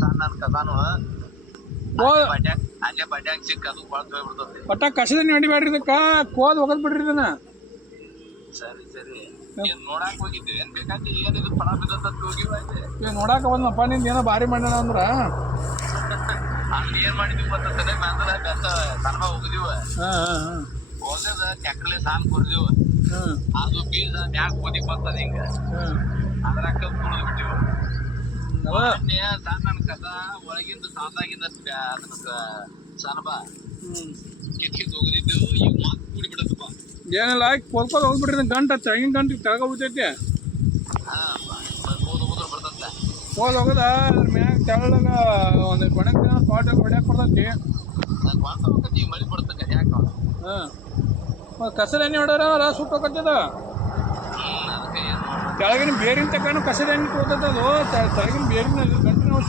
ಸಣ್ಣ ಕಸಾನು ಬಡ್ಯಾಗ ಅಲ್ಲೇ ಸಿಕ್ಕ ಅದು ಹೋಗ್ಬಿಡ್ತದೆ ಒಟ್ಟ ಕಸದ ನಡಿಬೇಡ್ರಿ ಇದಕ್ಕ? ಕೋದ್ ಹೋಗದ್ ಬಿಡ್ರಿ ಇದನ್ನ. ಸರಿ ಸರಿ. ಏನ್ ನೋಡಾಕ್ ಹೋಗಿದ್ವಿ ಏನ್ ಬೇಕಾದ್ರೆ ಏನಿದು ಪಣ ಹೋಗಿವ ನೋಡಾಕ ಬಂದಪ್ಪ ನಿಂದ ಏನೋ ಭಾರಿ ಮಾಡ್ಯಾನ ಅಂದ್ರ. ಅಲ್ಲಿ ಏನ್ ಮಾಡಿದ್ವಿ ಗೊತ್ತ ತಲೆ ಮ್ಯಾಂದ್ರ ಗತ್ತ ಸಣ್ಣ ಹೋಗಿದೀವ. ಹಾ ಹಾ ಹಾ. ಹೋಗದ ಟ್ಯಾಕ್ಟ್ರಲೆ ಸಾಲ್ ಕೊರ್ದಿವ ಹಾ ಅದು ಬೀಜ ಮ್ಯಾಗ ಓದಿ ಬರ್ತದ ಹಿಂಗ ಅದ್ರಾಗ ಕುಡಿದು ಬಿಟ್ಟಿವ ಅದ ಮೊನ್ನೆ ಸಣ್ಣ ಕಸ ಒಳಗಿಂದ ಏನಿಲ್ಲ ಕೋದ್ಕೋದ್ ಹೋಗ್ಬಿಡ್ರಿ ಇದನ್ನ ಗಂಟ ತೆಗಿನ ಗಂಟ ತೆಳಗ ಹೋಗ್ತೈತಿ ಹಾ ಹೋದ್ ಹೋಗದ ಅದ್ರ ಮ್ಯಾಗ ತೆಳ್ಳಗ ಒಂದು ಕೊಣಕ್ ಪಾಟ್ ಹೊಡ್ಯಾಕ್ ಕೊಡ್ತೈತಿ ಕಸರ ಹಾ. ಕಸದ ಎಣ್ಣೆ ಹೊಡ್ಯಾರ ಸುಟ್ಟು ಹೋಗತ್ತದ ಕೆಳಗಿನ ಬೇರಿನ ತಗೊಂಡು ಕಸದ ಎಣ್ಣೆ ಕೂತದ ಅದು. ತೆಳಗಿನ ಬೇರಿನಲ್ಲಿ ಗಂಟಿನ ಔಷಧಿ